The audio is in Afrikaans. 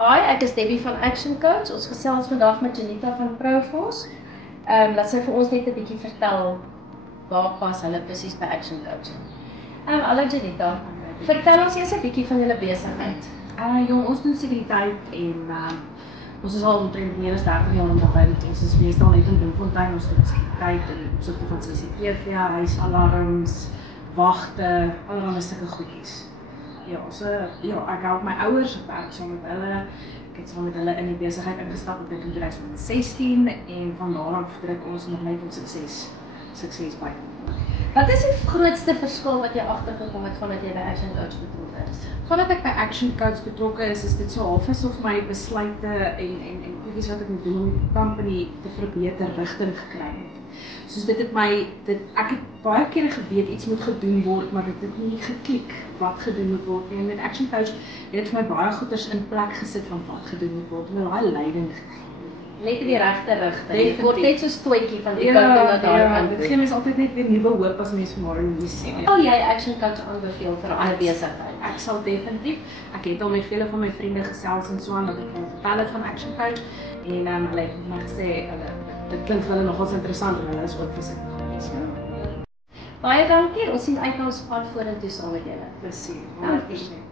Hi, ek is Debbie van Action Coach. Ons gesels vandag met Janita van Proforce. Laat sy vir ons net 'n bietjie vertel waar pas hulle presies by Action Coach. Hallo Janita, vertel ons eers 'n bietjie van julle besigheid. Jong, ons doen sekuriteit en ons is al omtrent meer as 30 jaar onderwys. Ons is meestal net in Bloemfontein, ons doen sekuriteit en opsigte van CCTV, huisalarms, wagte, allerlei sulke goedjies. Ek help my ouers, ek werk saam met hulle. Ek het saam met hulle in die besigheid ingestap in 2016 en van daar af druk ons nog net op sukses by. Wat is die grootste verskil wat jy agtergekom het vandat jy by Action Coach betrokke is? Vandat ek by Action Coach betrokke is dit so half asof my besluite en goedjies wat ek moet doen om die company te verbeter rigting gekry het. Soos ek het baie kere geweet iets moet gedoen word, maar dit het nie geklik wat gedoen moet word. En met Action Coach het vir my baie goeders in plek gesit van wat gedoen moet word. En daai leiding gegee. Net in die regte rigting. Dit word net so stoetjie van die kant na daar aan. Dit gee mens altyd net weer nuwe hoop as mens môre nuus sien. Sal jy Action Coach aanbeveel vir 'n ander besigheid? Ek sal definitief. Ek het al met vele van my vriende gesels en so aan dat ek vertel het van Action Coach en hulle het my gesê dit klink vir hulle nogals interessant en hulle is ook versigtig geweest. Baie dankie. Ons sien uit na ons pad vorentoe saam met julle. Presies. 100%.